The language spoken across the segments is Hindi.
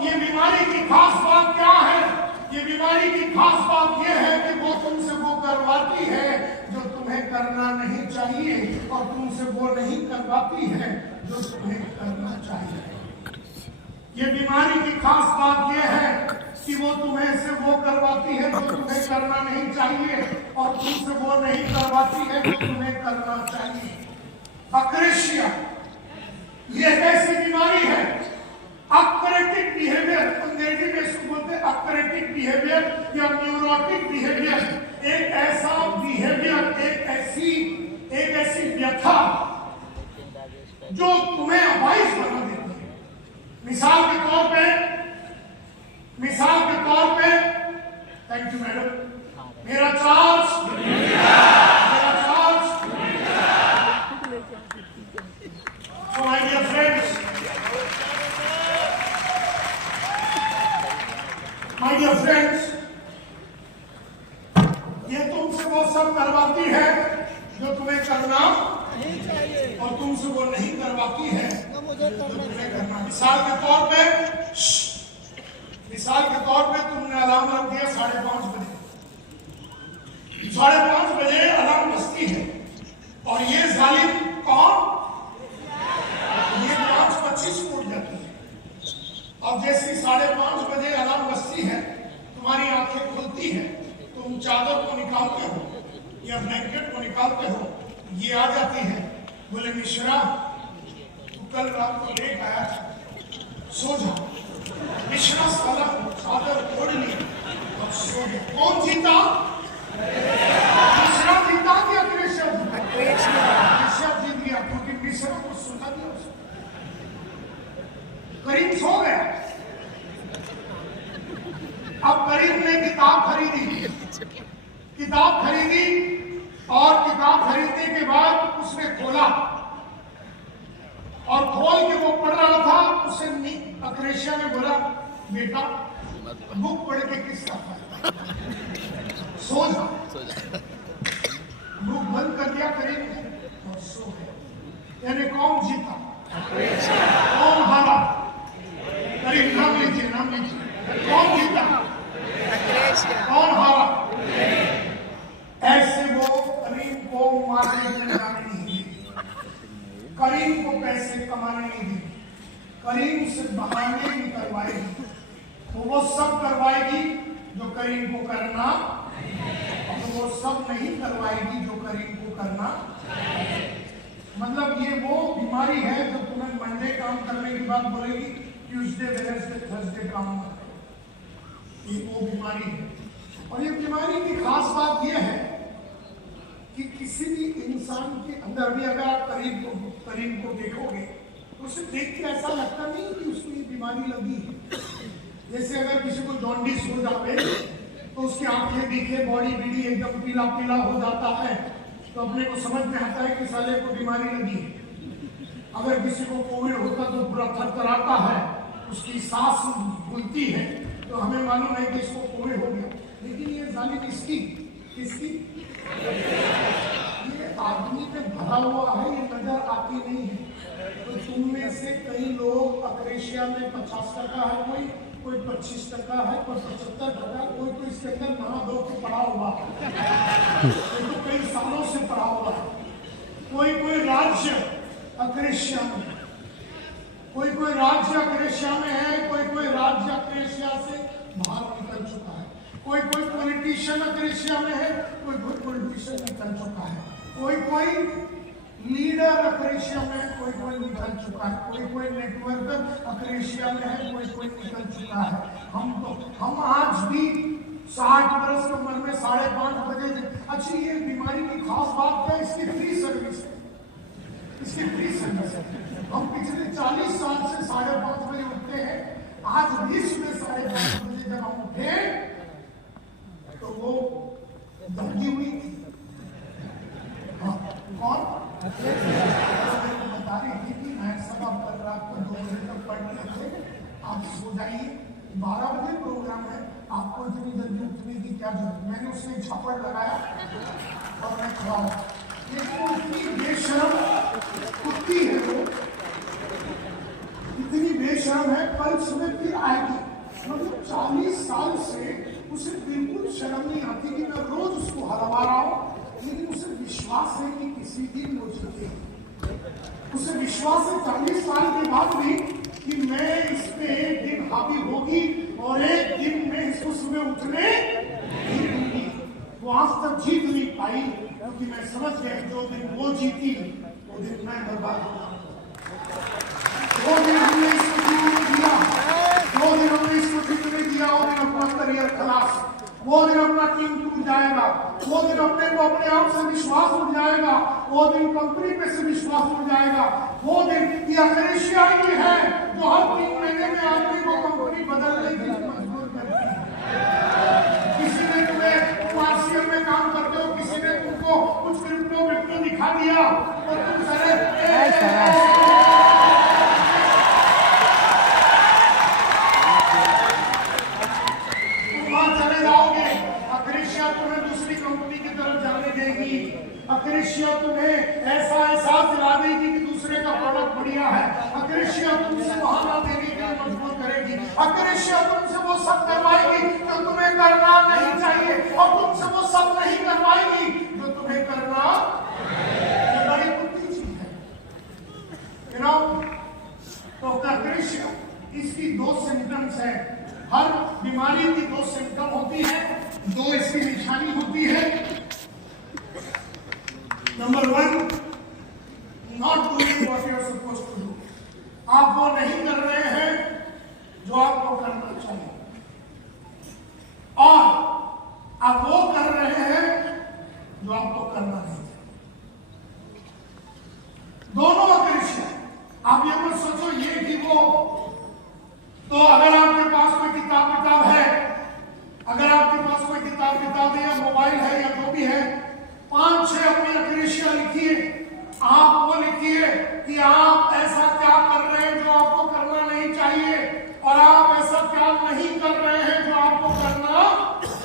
ये बीमारी की खास बात क्या है? ये बीमारी की खास बात ये है कि वो तुमसे वो करवाती है जो तुम्हें करना नहीं चाहिए, और तुमसे वो नहीं करवाती है जो तुम्हें करना चाहिए। ये बीमारी की खास बात ये है कि वो तुम्हें से वो करवाती है जो तुम्हें करना नहीं चाहिए, और तुमसे वो नहीं करवाती है जो तुम्हें करना चाहिए। अक्रेशिया ये ऐसी बीमारी है, अक्रेटिक बिहेवियर, अंग्रेजी में इसको बोलते हैं अक्रेटिक बिहेवियर या न्यूरोटिक बिहेवियर। एक ऐसा बिहेवियर, एक ऐसी व्यथा जो तुम्हें अवाइज बना देती है। मिसाल के तौर पे थैंक यू मैडम, मेरा charge So my dear friends, ये तुमसे वो सब करवाती है जो तुम्हें करना नहीं चाहिए, और तुमसे वो नहीं करवाती है जो तुम्हें करना। मिसाल के तौर पे तुमने अलार्म रख दिया 5:30 बजे। 5:30 बजे अलार्म बजती है, और ये जालिम कौन? ये 5:25 को उठ जाती है। अब जैसे 5:30 बजे अलार्म बजती है, तुम्हारी आंखें खुलती है, तुम चादर को निकालते हो या ब्लैंकेट को निकालते हो, ये आ जाती है, बोले मिश्रा तू कल रात को लेट आया था, सो जा। मिश्रा साला चादर ओढ़ ली और सो गया। कौन जीता? मिश्रा जीता कि अक्रेशिया जीता? अक्रेशिया जीत गया, क्योंकि मिश्रा को सुना दिया उसने। करीम सो गया। अब करीम ने किताब खरीदी, और किताब खरीदने के बाद उसने खोला, और खोल के वो पढ़ रहा था। उसे अक्रेशिया ने बोला, बेटा बुक पढ़ के किसका फायदा, सो जा। बुक बंद कर दिया करीम ने और सो गया। यानी कौन जीता? कौन हारा? करीम नाम लीजिए। कौन जीता? कौन हारा? ऐसे वो करीम को मार्केट में जाने नहीं दी, करीम को पैसे कमाने नहीं दी, करीम से बहाने भी करवाएगी। तो वो सब करवाएगी जो करीम को करना, और वो सब नहीं करवाएगी जो करीम को करना। मतलब ये वो बीमारी है जो तुम्हें मंडे काम करने के बाद बोलेगी ट्यूसडे वेडनेसडे थर्सडे काम करो। ये वो बीमारी है। और ये बीमारी की खास बात यह है कि किसी भी इंसान के अंदर भी अगर आप करीम को देखोगे तो उसे देख के ऐसा लगता नहीं कि उसको ये बीमारी लगी है। जैसे अगर किसी को जॉन्डिस हो जाए तो उसकी आंखें दिखे, बॉडी बीडी एकदम पीला पीला हो जाता है, तो अपने को समझ में आता है कि साले को बीमारी लगी है। अगर किसी को कोविड होता तो पूरा थरथराता है, उसकी सांस फूलती है, तो हमें मालूम है कि इसको कोविड हो गया। लेकिन ये जालिम किसकी ये आदमी पे भरा हुआ है, ये नजर आती नहीं है। तो तुम में से कई लोग अक्रेशिया में 50% है, कोई 25% है, कोई 75%, कोई इसके अंदर नहा धो के पड़ा हुआ है, तो कई सालों से पड़ा हुआ है। कोई राज्य अक्रेशिया में, कोई राज्य अक्रेशिया में है, कोई राज्य अक्रेशिया से बाहर निकल चुका है, कोई पॉलिटिशियन अक्रेशिया में है, कोई पॉलिटिशियन निकल चुका है, कोई लीडर अक्रेशिया में, कोई निकल चुका है, कोई नेटवर्कर अक्रेशिया में है, कोई निकल चुका है। हम आज भी 60 वर्ष की उम्र में 5:30 बजे। अच्छा, ये बीमारी की खास बात क्या है? इसकी फ्री सर्विस है। हम पिछले 40 साल से 5:30 बजे उठते हैं। आज भी सुबह 5:30 बजे जब हम उठे तो वो दंगी हुई थी। कौन बता रही थी कि मैं सब अब तक रात को 2 बजे तक पढ़ रहे थे, आप सो जाइए, 12 बजे प्रोग्राम है, आपको इतनी जल्दी उठने की क्या जरूरत? मैंने उसने छापड़ लगाया और मैं खड़ा हूँ। लेकिन वो इतनी बेशरम कुत्ती है, वो इतनी बेशरम है, कल सुबह फिर आएगी। साल से उसे बिल्कुल शर्म नहीं आती कि मैं रोज उसको हरवा रहा हूं, लेकिन उसे विश्वास है कि किसी दिन वो जीतेगी। उसे विश्वास है 40 साल के बाद भी कि मैं इस पे एक दिन हावी होगी और एक दिन मैं इसको सुबह उठने नहीं दूंगी। वो आज तक जीत नहीं पाई क्योंकि मैं समझ गया जो दिन वो जीती वो दिन मैं बर्बाद हुआ। वो दिन हमने इसको जीतने दिया, वो दिन हमने इसको जीतने दिया, वो दिन अपना करियर खलास, वो दिन अपना टीम टूट जाएगा, वो दिन अपने को अपने आप से विश्वास उठ जाएगा, वो दिन कंपनी पे से विश्वास उठ जाएगा, वो दिन ये अक्रेशिया ही है जो हर 3 महीने में आदमी को कंपनी बदलने के लिए मजबूर करती है। किसी ने तुम्हें आरसीएम में काम करते हो, किसी ने तुमको कुछ क्रिप्टो दिखा दिया और तुम सारे अक्रेशिया तुम्हें ऐसा एहसास दिला देगी कि दूसरे का प्रोडक्ट बढ़िया है। अक्रेशिया तुमसे बहाना देने के लिए मजबूर करेगी। अक्रेशिया तुमसे वो सब करवाएगी जो तुम्हें करना नहीं चाहिए और तुमसे वो सब नहीं करवाएगी जो तुम्हें करना बड़ी बुरी चीज है। तो अक्रेशिया इसकी 2 सिम्टम्स है। हर बीमारी की 2 सिम्टम होती है, 2 इसकी निशानी होती है। Number 1, not doing what you are supposed to do. आप वो नहीं कर रहे हैं जो आपको करना चाहिए, और आप वो कर रहे हैं जो आपको करना नहीं चाहिए। दोनों अक्रेशिया। आप ये मत सोचो ये कि वो, तो अगर आपके पास कोई किताब है, अगर आपके पास कोई किताब है या मोबाइल है या जो भी है, 5-6 अपनी अक्रेशिया लिखिए। आप वो लिखिए कि आप ऐसा क्या कर रहे हैं जो आपको करना नहीं चाहिए, और आप ऐसा क्या नहीं कर रहे हैं जो आपको करना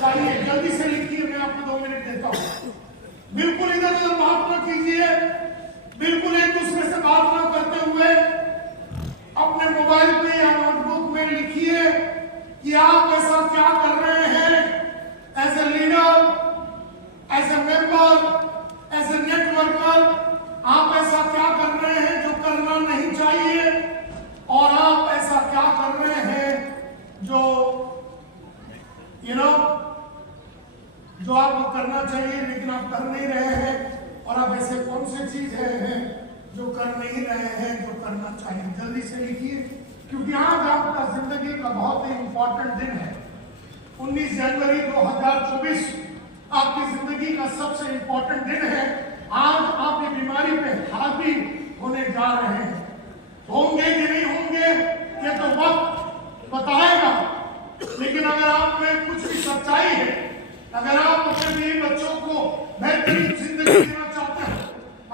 चाहिए। जल्दी से लिखिए, मैं आपको 2 मिनट देता हूं। बिल्कुल इधर उधर बात न कीजिए, बिल्कुल एक दूसरे से बात न करते हुए अपने मोबाइल पे या नोटबुक में लिखिए कि आप ऐसा क्या कर रहे हैं as a leader, as a member, as a networker. आप ऐसा क्या कर रहे हैं जो करना नहीं चाहिए, और आप ऐसा क्या कर रहे हैं जो जो आपको करना चाहिए लेकिन आप कर नहीं रहे हैं, और आप ऐसे कौन से चीज हैं जो कर नहीं रहे हैं जो करना चाहिए। जल्दी से लिखिए, क्योंकि आज आपका जिंदगी का बहुत ही इंपॉर्टेंट दिन है। 19 जनवरी 2024 आपकी जिंदगी का सबसे इंपॉर्टेंट दिन है। आज आप ये बीमारी पे हावी होने जा रहे हैं। होंगे कि नहीं होंगे ये तो वक्त बताएगा, लेकिन अगर आप में कुछ भी सच्चाई है, अगर आप अपने बीवी बच्चों को बेहतरीन जिंदगी जीना चाहते हो,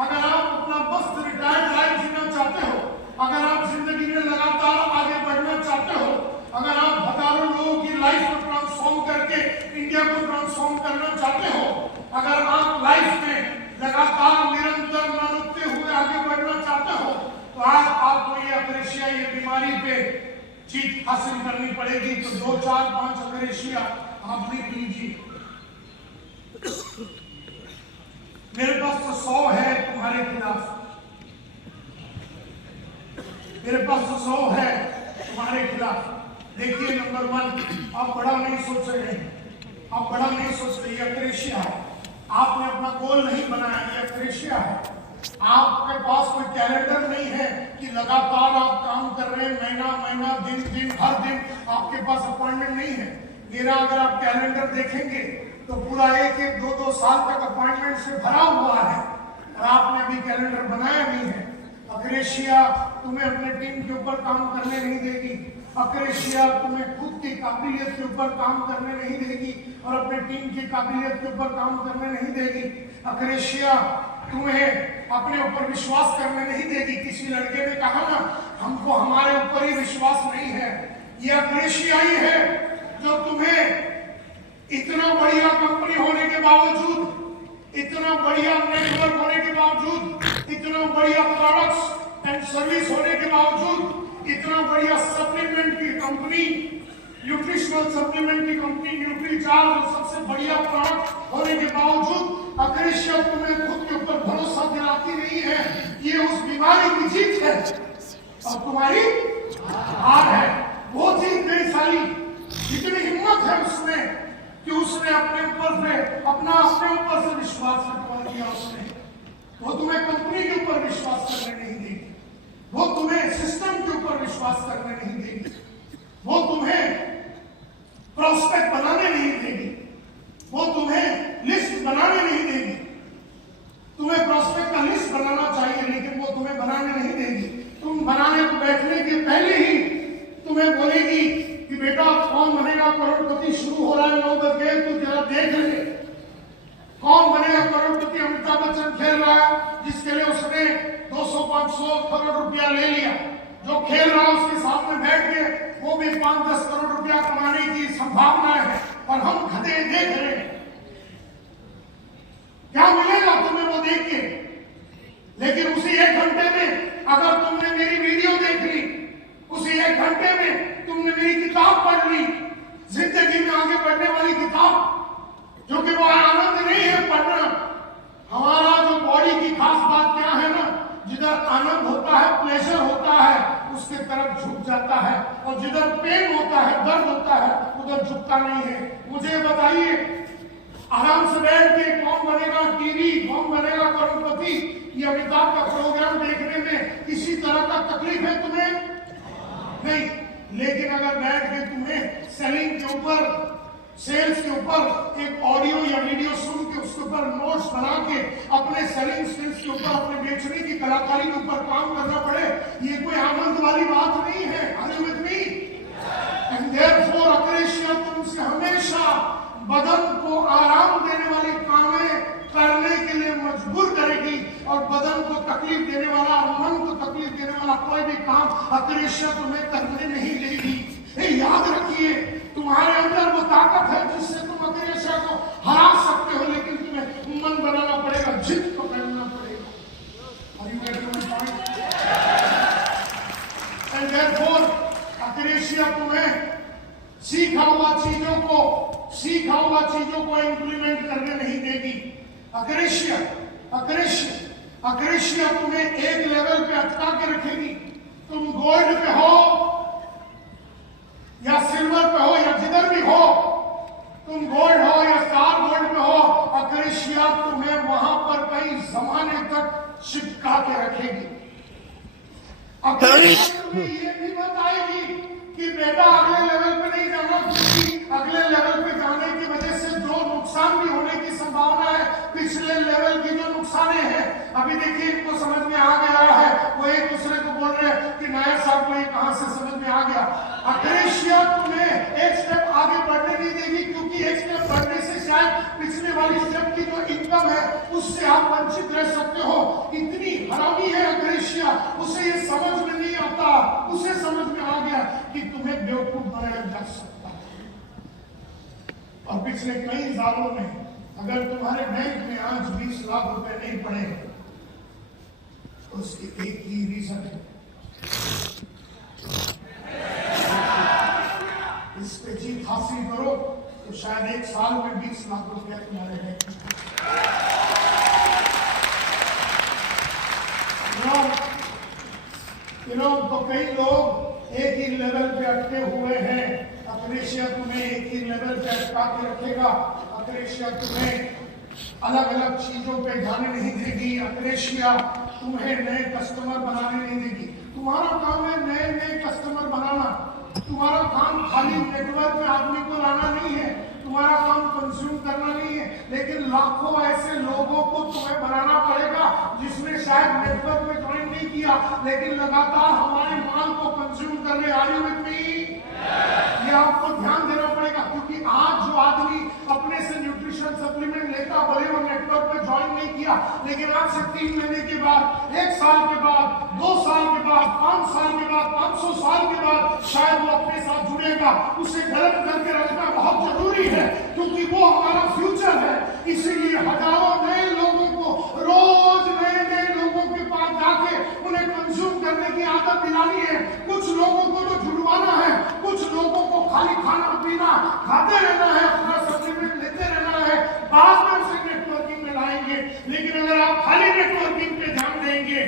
अगर आप अपना मस्त रिटायर्ड लाइफ जीना चाहते हो, अगर आप जिंदगी में लगातार आगे बढ़ना चाहते हो, अगर आप हजारों लोगों की लाइफ को ट्रांसफॉर्म करके इंडिया को ट्रांसफॉर्म करना चाहते हो, अगर आप लाइफ में लगातार निरंतर न रुकते हुए आगे बढ़ना चाहते हो, तो आज आपको ये अक्रेशिया, ये बीमारी पे जीत हासिल करनी पड़ेगी। तो 2, 4, 5 अक्रेशिया आप लिख लीजिए। मेरे पास तो 100 है तुम्हारे खिलाफ, मेरे पास तो 100 है तुम्हारे खिलाफ। देखिए, नंबर 1, आप बड़ा नहीं सोच रहे हैं, आप बड़ा नहीं सोच रहे, ये अक्रेशिया है। आपने अपना गोल नहीं बनाया, ये अक्रेशिया है। आपके पास कोई कैलेंडर नहीं है कि लगातार आप काम कर रहे हैं, महीना, दिन, हर दिन आपके पास अपॉइंटमेंट नहीं है। मेरा अगर आप कैलेंडर देखेंगे तो पूरा 1-1, 2-2 साल तक अपॉइंटमेंट से भरा हुआ है, और आपने अभी कैलेंडर बनाया नहीं है। अक्रेशिया तुम्हें अपने टीम के ऊपर काम करने नहीं देगी। अक्रेशिया तुम्हें खुद की काबिलियत के ऊपर काम करने नहीं देगी और अपने टीम की काबिलियत के ऊपर काम करने नहीं देगी। अक्रेशिया तुम्हें अपने ऊपर विश्वास करने नहीं देगी। किसी लड़के ने कहा ना, हमको हमारे ऊपर ही विश्वास नहीं है। ये अक्रेशिया ही है जो तुम्हें इतना बढ़िया कंपनी होने के बावजूद, इतना बढ़िया नेटवर्क होने के बावजूद, इतना बढ़िया प्रोडक्ट्स एंड सर्विस होने के बावजूद, इतना बढ़िया सप्लीमेंट की कंपनी न्यूट्रिशनल सप्लीमेंट की कंपनी न्यूट्रीचार्ज और सबसे बढ़िया प्रोडक्ट होने के बावजूद अक्रेशिया तुम्हें खुद के ऊपर भरोसा दिलाती नहीं है। ये उस बीमारी की जीत है और तुम्हारी हार है। वो जीत नहीं सारी, इतनी हिम्मत है उसमें कि उसने अपने ऊपर से विश्वास रखवा दिया। उसने वो तुम्हें कंपनी के ऊपर विश्वास करने नहीं देगी, वो तुम्हें सिस्टम के ऊपर विश्वास करने नहीं देगी, वो तुम्हें प्रोस्पेक्ट बनाने नहीं देगी, वो तुम्हें लिस्ट बनाने नहीं देगी। तुम्हें प्रोस्पेक्ट का लिस्ट बनाना चाहिए लेकिन वो तुम्हें बनाने नहीं देगी। तुम बनाने को बैठने के पहले ही तुम्हें बोलेगी कि बेटा कौन बनेगा करोड़पति शुरू हो रहा है 9 बजे, तू जरा देख ले कौन बनेगा करोड़पति। अमिताभ बच्चन खेल रहा है जिसके लिए उसने 200-500 करोड़ रुपया ले लिया। जो खेल रहा है उसके सामने बैठ के वो भी 5-10 करोड़ रुपया कमाने की संभावना है, पर हम गधे देख रहे हैं। क्या मिलेगा तुम्हें वो देख के? लेकिन उसी 1 घंटे में अगर तुमने मेरी वीडियो देख ली, उसी 1 घंटे में तुमने मेरी किताब पढ़ ली, जिंदगी में आगे बढ़ने वाली किताब, जो कि वो आनंद नहीं है पढ़ना। हमारा जो बॉडी की खास बात क्या है ना, जिधर आनंद होता है, प्लेजर होता है, उसके तरफ झुक जाता है, और जिधर पेन होता है, दर्द होता है, उधर झुकता नहीं है। मुझे बताइए, आराम से बैठ के कौन बनेगा टीवी, कौन बनेगा करोड़पति, ये अमिताभ का प्रोग्राम देखने में किसी तरह का तकलीफ है तुम्हें? नहीं। लेकिन अगर बैठ के तुम्हें सेलिंग के ऊपर, सेल्स के ऊपर एक ऑडियो या वीडियो सुन के उसके ऊपर नोट्स बना के अपने सेलिंग स्किल्स के ऊपर, अपने बेचने की कलाकारी के ऊपर काम करना पड़े, ये कोई आनंद वाली बात नहीं है। Are you with me? And therefore अक्रेशिया तुमसे हमेशा बदन को आराम देने वाले कामें करने के लिए मजबूर करेगी, और बदन को तकलीफ देने वाला, मन को तकलीफ देने वाला कोई भी काम अक्रेशिया तुम्हें करने नहीं देगी। याद रखिए, तुम्हारे अंदर वो ताकत है जिससे तुम अक्रेशिया को हरा सकते हो, लेकिन तुम्हें मन बनाना पड़ेगा, जिद को पहनना पड़ेगा। And therefore अक्रेशिया तुम्हें सीखा हुआ चीजों को इंप्लीमेंट करने नहीं देगी। अक्रेशिया तुम्हें एक लेवल पे अटका के रखेगी। तुम गोल्ड पे हो या सिल्वर पे हो या जिधर भी हो, तुम गोल्ड हो या स्टार गोल्ड पे हो, अक्रेशिया तुम्हें वहां पर कई जमाने तक चिपका के रखेगी। अक्रेशिया तुम्हें ये भी बताएगी कि बेटा अगले लेवल पे नहीं जाना, क्योंकि अगले लेवल पे जाने की वजह से जो नुकसान भी होने की संभावना है, पिछले लेवल की जो नुकसान है, अभी देखिए इनको समझ में आ गया है, वो एक दूसरे को बोल रहे हैं कि नायर साहब को ये कहां से समझ में आ गया। अक्रेशिया तुम्हें एक स्टेप आगे बढ़ने नहीं देगी, क्योंकि एक स्टेप बढ़ने से शायद पिछले वाली स्टेप की जो इनकम है उससे आप वंचित रह सकते हो। इतनी हरामी है अक्रेशिया, उसे ये समझ में नहीं आता, उसे समझ में आ गया कि तुम्हें बेवकूफ बनाया जा सकता है। और पिछले कई सालों में अगर तुम्हारे बैंक में आज 20 लाख रुपए नहीं पड़े तो उसकी एक ही रीजन है, इस पे जीत हासिल करो तो शायद 1 साल में 20 लाख रुपया तुम्हारे बैंक में। तो कई लोग एक ही लेवल पे अटके हुए हैं। अक्रेशिया तुम्हें एक ही लेवल पे अटका के रखेगा। अक्रेशिया तुम्हें अलग अलग चीजों पे जाने नहीं देगी। अक्रेशिया तुम्हें नए कस्टमर बनाने नहीं देगी। तुम्हारा काम है नए नए कस्टमर बनाना। तुम्हारा काम खाली नेटवर्क में आदमी को लाना नहीं है, तुम्हारा काम कंज्यूम करना नहीं है, लेकिन लाखों ऐसे लोगों को तुम्हें बनाना पड़ेगा जिसने शायद नेटवर्क में ज्वाइन नहीं किया लेकिन लगातार हमारे माल को कंज्यूम कर रहे। Are you with me? ये आपको ध्यान देना पड़ेगा, क्योंकि आज जो आदमी अपने से न्यूट्रिशन सप्लीमेंट लेता, भले वो नेटवर्क में ज्वाइन नहीं किया, लेकिन आज से 3 महीने के बाद, 1 साल के बाद, 2 साल के बाद, 5 साल के बाद, 500 साल के बाद शायद वो अपने साथ जुड़ेगा। उसे डेवलप करके रखना बहुत जरूरी है, क्योंकि वो हमारा फ्यूचर है। इसीलिए हजारों नए लोगों को रोज नए लोगों के पास जाके उन्हें कंज्यूम करने की आदत दिलानी है। कुछ लोगों को तो जुड़वाना है, कुछ लोगों को खाली खाना पीना खाते रहना है, अपना सप्लीमेंट लेते रहना है, बाद में उसे नेटवर्किंग में लाएंगे। लेकिन अगर आप खाली नेटवर्किंग पे ध्यान देंगे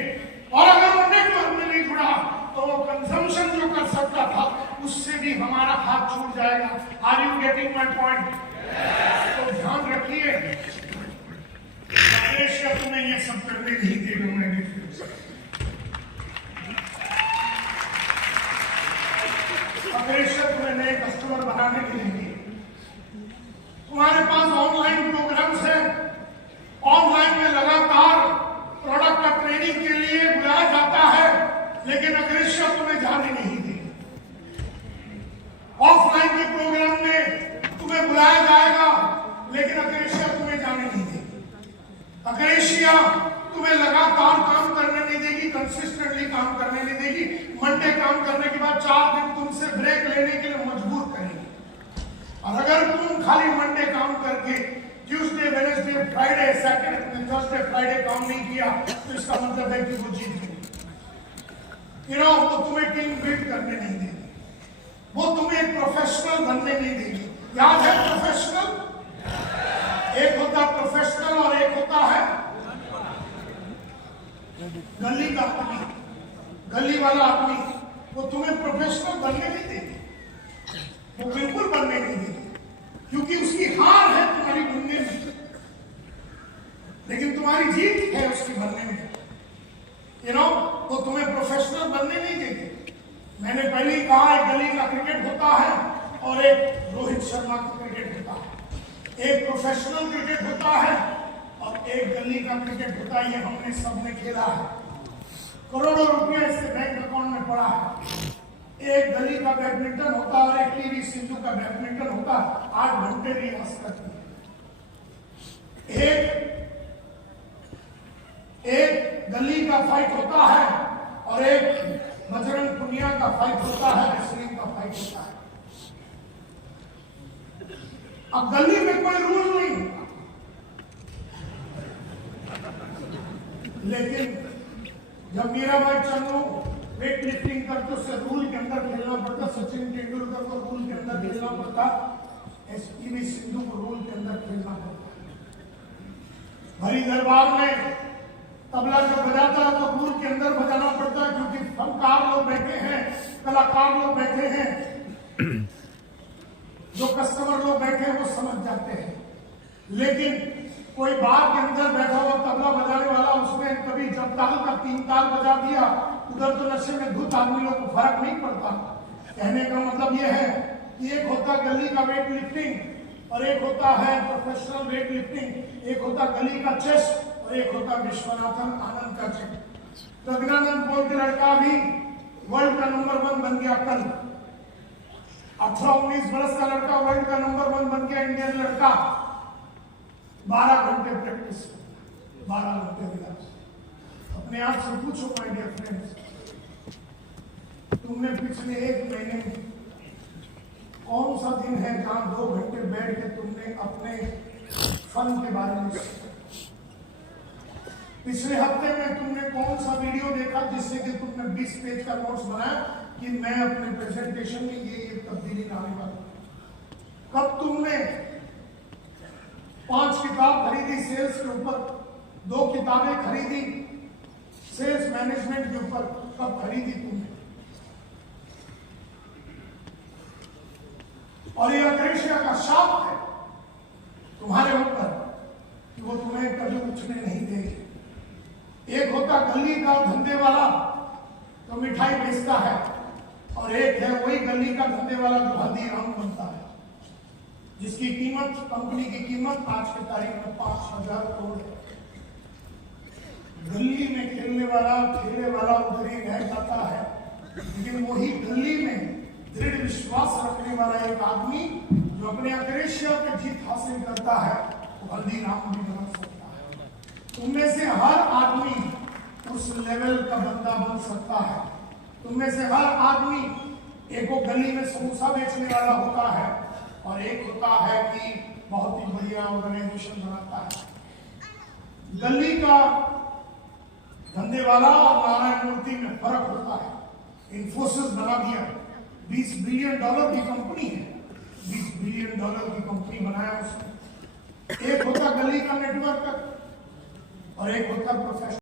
और अगर वो नेटवर्क में नहीं जुड़ा तो वो कंजम्पशन जो कर सकता था उससे भी हमारा हाथ छूट जाएगा। Are you getting my point? तो ध्यान रखिए, तुम्हें ये सब करने नहीं देगा। मैंने तुम्हें नए कस्टमर बनाने के लिए तुम्हारे पास ऑनलाइन प्रोग्राम्स है, ऑनलाइन में लगातार प्रोडक्ट का ट्रेनिंग के लिए बुलाया जाता है, लेकिन अग्रेसर तुम्हें जाने नहीं देगा। ऑफलाइन के प्रोग्राम में तुम्हें बुलाया जाएगा, लेकिन अग्रेसर तुम्हें जाने नहीं देगी। अग्रेसिया तुम्हें लगातार काम करने नहीं देगी, कंसिस्टेंटली काम करने नहीं देगी। मंडे काम करने के बाद 4 दिन तुमसे ब्रेक लेने के लिए मजबूर करेगी। और अगर तुम खाली मंडे काम करके Tuesday, Wednesday, Friday, Saturday, Thursday, Friday काम नहीं किया तो इसका मतलब है कि वो जीत गई। तो तुम्हें टीम बिल्ड करने नहीं देगी, वो तुम्हें एक प्रोफेशनल बनने नहीं देगी। याद है प्रोफेशनल? एक होता है प्रोफेशनल और एक होता है गली का आदमी, गली वाला आदमी। वो तुम्हें प्रोफेशनल बनने नहीं देगी, वो बिल्कुल बनने नहीं देगी, क्योंकि उसकी हार है तुम्हारी बनने में, लेकिन तुम्हारी जीत है उसकी बनने में। वो तुम्हें प्रोफेशनल बनने नहीं देगी। मैंने पहले ही कहा, एक गली का क्रिकेट होता है और एक रोहित शर्मा का क्रिकेट होता है। एक प्रोफेशनल क्रिकेट होता है और एक गली का क्रिकेट होता है। ये हमने सबने खेला है, करोड़ों रुपए इससे बैंक अकाउंट में पड़ा है। एक गली का बैडमिंटन होता है और एक पीवी सिंधु का बैडमिंटन होता है। 8 घंटे रियाज करती है। एक गली का फाइट होता है और एक बजरंग पुनिया का फाइट होता है, रेसलिंग का फाइट होता है। अब गली में कोई रूल नहीं होता, लेकिन जब मीराबाई चन्नू वेट लिफ्टिंग करते उससे रूल के अंदर खेलना पड़ता, सचिन तेंदुलकर को रूल के अंदर खेलना पड़ता, पीवी सिंधु को रूल के अंदर खेलना पड़ता। भरी दरबार में तबला जब बजाता है तो रूल के अंदर बजाना पड़ता है, क्योंकि फनकार लोग बैठे हैं, कलाकार लोग बैठे हैं, जो कस्टमर लोग बैठे हैं वो समझ जाते हैं। लेकिन कोई बार के अंदर बैठा हुआ तबला बजाने वाला, उसने कभी जब ताल का 3 ताल बजा दिया, उधर तो नशे में धुत आदमी लोग को फर्क नहीं पड़ता। कहने का मतलब यह है कि एक होता गली का वेट लिफ्टिंग और एक होता है प्रोफेशनल वेट लिफ्टिंग। एक होता गली का चेस और एक होता विश्वनाथन आनंद का चेस। प्रज्ञानंद पॉल का लड़का भी वर्ल्ड का नंबर 1 बन गया कल। 18-19 वर्ष का लड़का वर्ल्ड का नंबर 1 बन गया, इंडियन लड़का। 12 घंटे प्रैक्टिस, 12 घंटे रियाज। अपने आप से पूछो माय डियर फ्रेंड्स, तुमने पिछले 1 महीने में कौन सा दिन है जहां 2 घंटे बैठ के तुमने अपने फन के बारे में सीखा? पिछले हफ्ते में तुमने कौन सा वीडियो देखा जिससे कि तुमने 20 पेज का नोट्स बनाया कि मैं अपने प्रेजेंटेशन में ये तब्दीली लाने वाला? कब तुमने 5 किताब खरीदी सेल्स के ऊपर, 2 किताबें खरीदी सेल्स मैनेजमेंट के ऊपर, कब खरीदी तुमने? और ये अग्रेसिया का शाप है तुम्हारे ऊपर कि वो तुम्हें कभी उठने नहीं देगी। एक होता गली का धंधे वाला तो मिठाई बेचता है, और एक है वही गली का धंधे वाला जो हल्दीराम बनता है, जिसकी कीमत, कंपनी की कीमत आज की तारीख में 5000 करोड़ है। गली में खेलने वाला, ठेले वाला उधर ही रह जाता है, लेकिन वही गली में दृढ़ विश्वास रखने वाला एक आदमी जो अपने अग्रेसिया पे जीत हासिल करता है, वो हल्दीराम भी बन सकता है। तुममें से हर आदमी उस लेवल का बंदा बन सकता है। तुममें से हर आदमी, एक वो गली में समोसा बेचने वाला होता है और एक होता है कि बहुत ही बढ़िया ऑर्गेनाइजेशन बनाता है। गली का धंधे वाला और नारायण मूर्ति में फर्क होता है। इन्फोसिस बना दिया, 20 बिलियन डॉलर की कंपनी है, 20 बिलियन डॉलर की कंपनी बनाया उसने। एक होता गली का नेटवर्क और एक होता प्रोफेशनल।